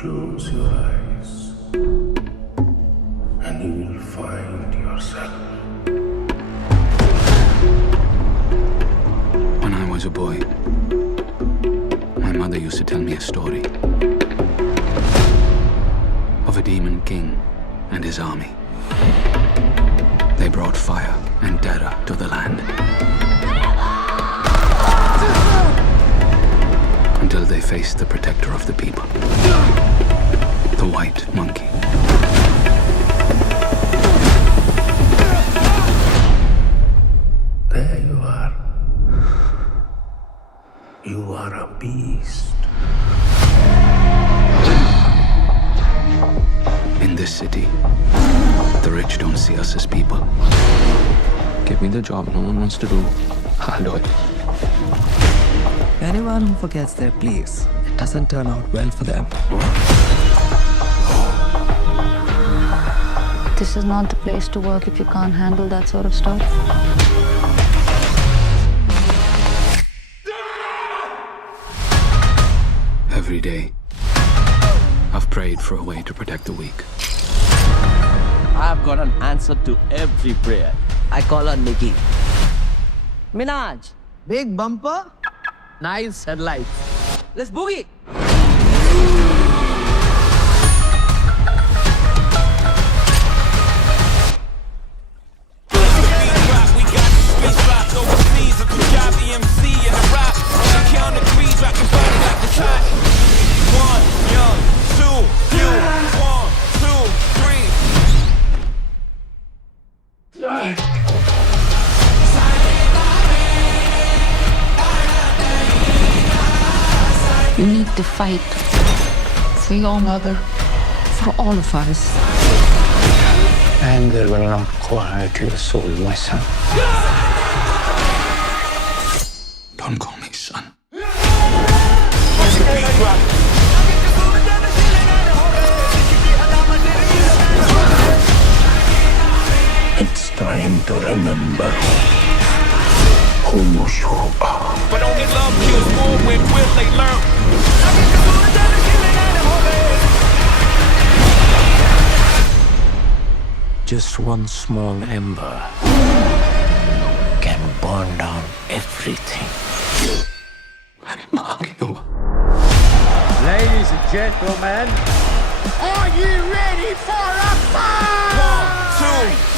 Close your eyes and you will find yourself. When I was a boy, my mother used to tell me a story of a demon king and his army. They brought fire and terror to the land. Until they faced the protector of the people, the white monkey. There you are. You are a beast. In this city, the rich don't see us as people. Give me the job no one wants to do, I'll do it. Anyone who forgets their place, it doesn't turn out well for them. This is not the place to work if you can't handle that sort of stuff. Every day, I've prayed for a way to protect the weak. I've got an answer to every prayer. I call her Nikki. Minaj, big bumper, nice headlights. Let's boogie. You need to fight for your mother, for all of us. Anger will not quiet your soul, my son. Don't call me son. It's time to remember who you are. But only love kills more when will they learn. Just one small ember can burn down everything. Ladies and gentlemen, Are you ready for a fight? 1, 2,